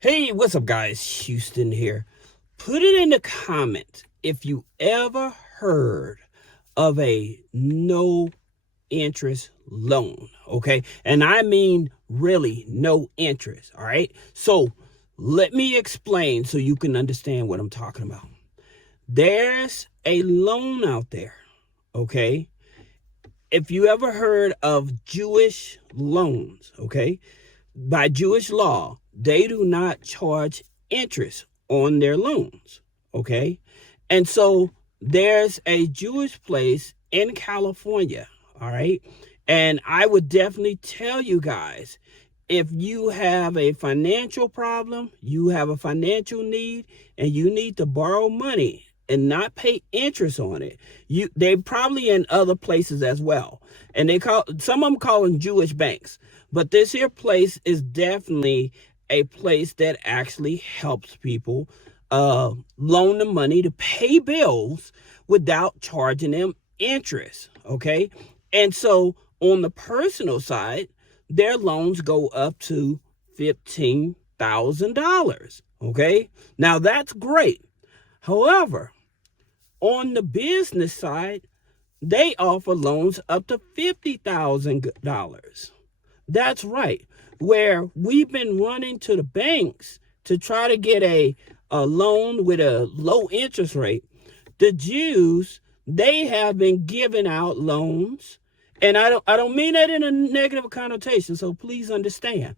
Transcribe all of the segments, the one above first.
Hey, what's up, guys? Houston here. Put it in the comments if you ever heard of a no interest loan, okay? And I mean really no interest, all right? So let me explain so you can understand what I'm talking about. There's a loan out there, okay? If you ever heard of Jewish loans, okay? By Jewish law, they do not charge interest on their loans, okay? And so there's a Jewish place in California, all right? And I would definitely tell you guys, if you have a financial problem, you have a financial need, and you need to borrow money and not pay interest on it, they probably in other places as well. And some of them call them Jewish banks. But this here place is definitely a place that actually helps people loan the money to pay bills without charging them interest, okay? And so on the personal side, their loans go up to $15,000, okay? Now that's great. However, on the business side, they offer loans up to $50,000. That's right. Where we've been running to the banks to try to get a loan with a low interest rate, the Jews, they have been giving out loans, and I don't mean that in a negative connotation, so please understand.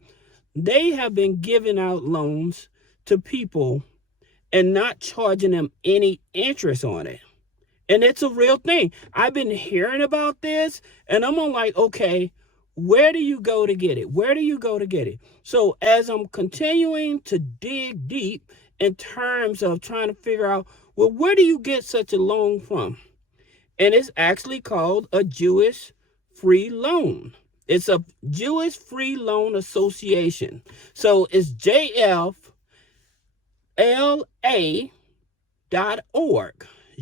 They have been giving out loans to people and not charging them any interest on it. And it's a real thing. I've been hearing about this, and I'm like, okay, where do you go to get it? Where do you go to get it? So as I'm continuing to dig deep in terms of trying to figure out, well, where do you get such a loan from? And it's actually called a Jewish free loan. It's a Jewish Free Loan Association. So it's JFLA.org.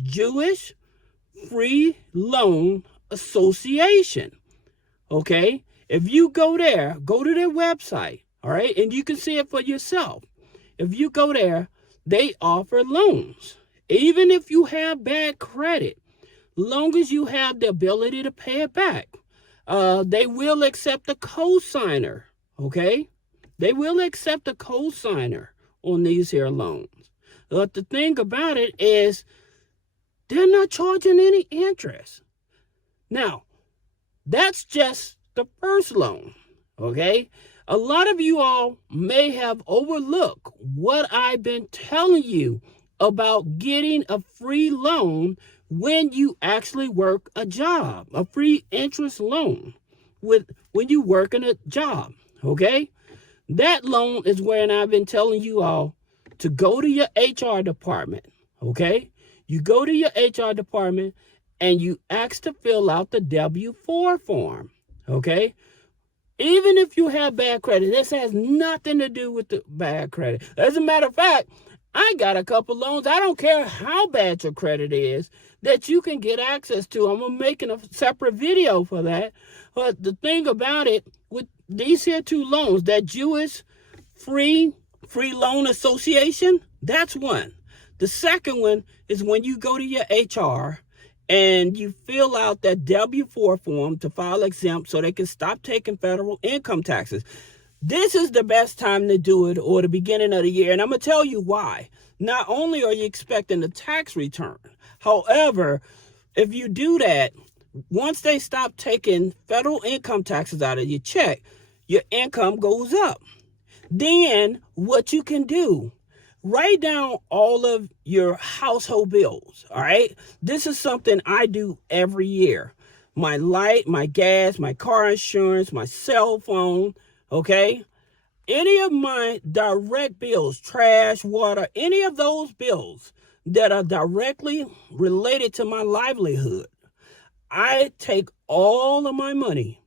Jewish Free Loan Association. Okay? If you go there, go to their website, all right? And you can see it for yourself. If you go there, they offer loans. Even if you have bad credit, long as you have the ability to pay it back. They will accept a cosigner, okay? They will accept a cosigner on these here loans. But the thing about it is they're not charging any interest. Now, that's just the first loan, okay? A lot of you all may have overlooked what I've been telling you about getting a free loan when you actually work a job, a free interest loan when you work in a job, okay? That loan is when I've been telling you all to go to your HR department, okay? You go to your HR department and you ask to fill out the W-4 form, okay? Even if you have bad credit, this has nothing to do with the bad credit. As a matter of fact, I got a couple loans, I don't care how bad your credit is, that you can get access to. I'm making a separate video for that. But the thing about it, with these here two loans, that Jewish Free Loan Association, that's one. The second one is when you go to your HR and you fill out that W-4 form to file exempt so they can stop taking federal income taxes. This is the best time to do it, or the beginning of the year. And I'm going to tell you why. Not only are you expecting a tax return, however, if you do that, once they stop taking federal income taxes out of your check, your income goes up. Then what you can do, write down all of your household bills, all right? This is something I do every year. My light, my gas, my car insurance, my cell phone, okay? Any of my direct bills, trash, water, any of those bills that are directly related to my livelihood, I take all of my money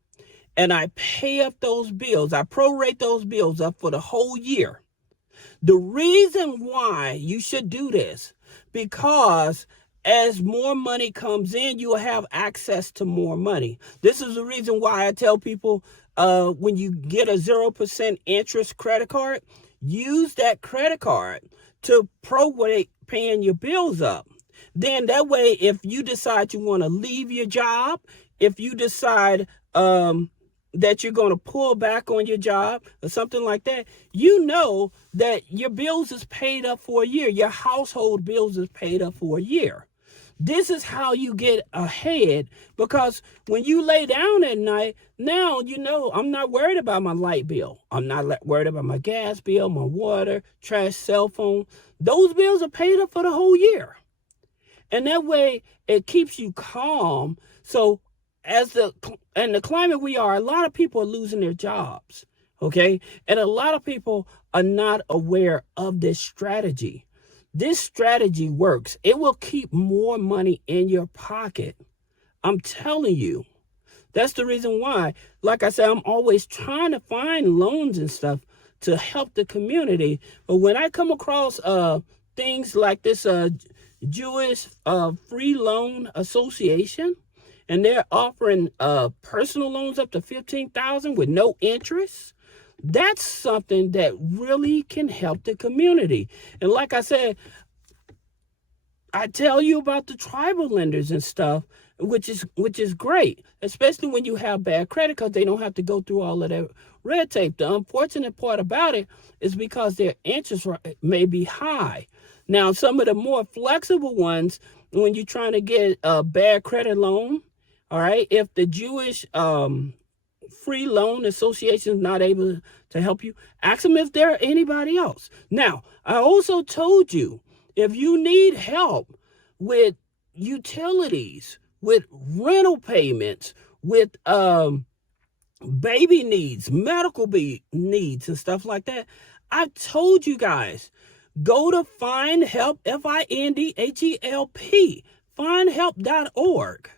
and I pay up those bills. I prorate those bills up for the whole year. The reason why you should do this, because as more money comes in, you will have access to more money. This is the reason why I tell people when you get a 0% interest credit card, use that credit card to prorate paying your bills up. Then that way, if you decide you want to leave your job, if you decide that you're going to pull back on your job or something like that, you know that your bills is paid up for a year. Your household bills is paid up for a year. This is how you get ahead, because when you lay down at night, now you know I'm not worried about my light bill. I'm not worried about my gas bill, my water, trash, cell phone. Those bills are paid up for the whole year. And that way it keeps you calm. So in the climate we are, a lot of people are losing their jobs, okay? And a lot of people are not aware of this strategy. This strategy works. It will keep more money in your pocket. I'm telling you. That's the reason why, like I said, I'm always trying to find loans and stuff to help the community. But when I come across things like this Jewish Free Loan Association, and they're offering personal loans up to $15,000 with no interest, that's something that really can help the community. And like I said, I tell you about the tribal lenders and stuff, which is great, especially when you have bad credit, because they don't have to go through all of that red tape. The unfortunate part about it is because their interest rate may be high. Now, some of the more flexible ones, when you're trying to get a bad credit loan, all right, if the Jewish Free Loan Association is not able to help you, ask them if there are anybody else. Now, I also told you, if you need help with utilities, with rental payments, with baby needs, medical needs, and stuff like that, I told you guys, go to Find Help, FINDHELP, findhelp.org.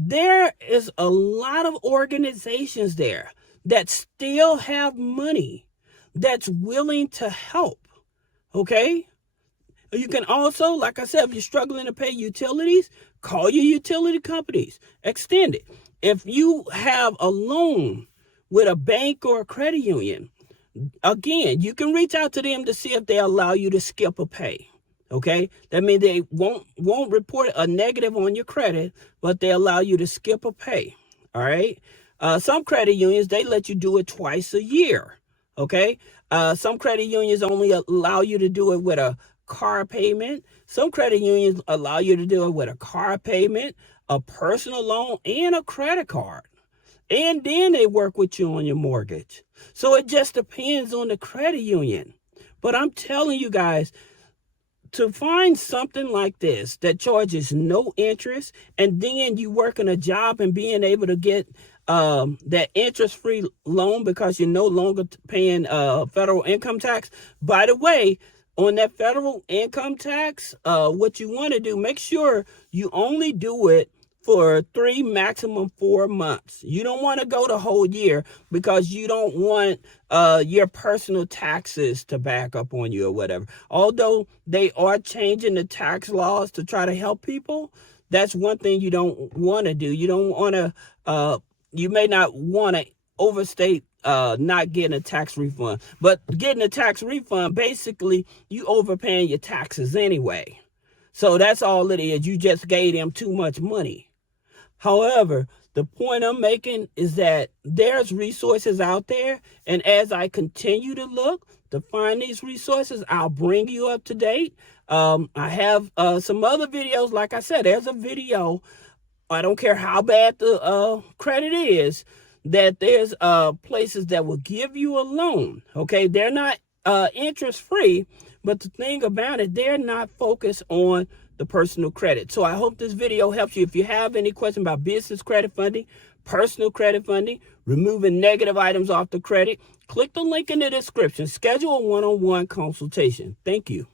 There is a lot of organizations there that still have money, that's willing to help, okay? You can also, like I said, if you're struggling to pay utilities, call your utility companies, extend it. If you have a loan with a bank or a credit union, again, you can reach out to them to see if they allow you to skip a pay. Okay, that means they won't report a negative on your credit, but they allow you to skip a pay. All right. Some credit unions, they let you do it twice a year. Okay. Some credit unions only allow you to do it with a car payment. Some credit unions allow you to do it with a car payment, a personal loan, and a credit card. And then they work with you on your mortgage. So it just depends on the credit union. But I'm telling you guys, to find something like this that charges no interest, and then you working a job and being able to get that interest-free loan because you're no longer paying federal income tax. By the way, on that federal income tax, what you want to do, make sure you only do it for 3, maximum 4 months. You don't want to go the whole year, because you don't want your personal taxes to back up on you or whatever. Although they are changing the tax laws to try to help people, that's one thing you don't want to do. You don't want to, you may not want to overstate not getting a tax refund. But getting a tax refund, basically, you overpaying your taxes anyway. So that's all it is. You just gave them too much money. However, the point I'm making is that there's resources out there, and as I continue to look to find these resources, I'll bring you up to date. I have some other videos. Like I said, there's a video, I don't care how bad the credit is, that there's places that will give you a loan, okay? They're not interest-free, but the thing about it, they're not focused on the personal credit. So I hope this video helps you. If you have any questions about business credit funding, personal credit funding, removing negative items off the credit, click the link in the description. Schedule a one-on-one consultation. Thank you.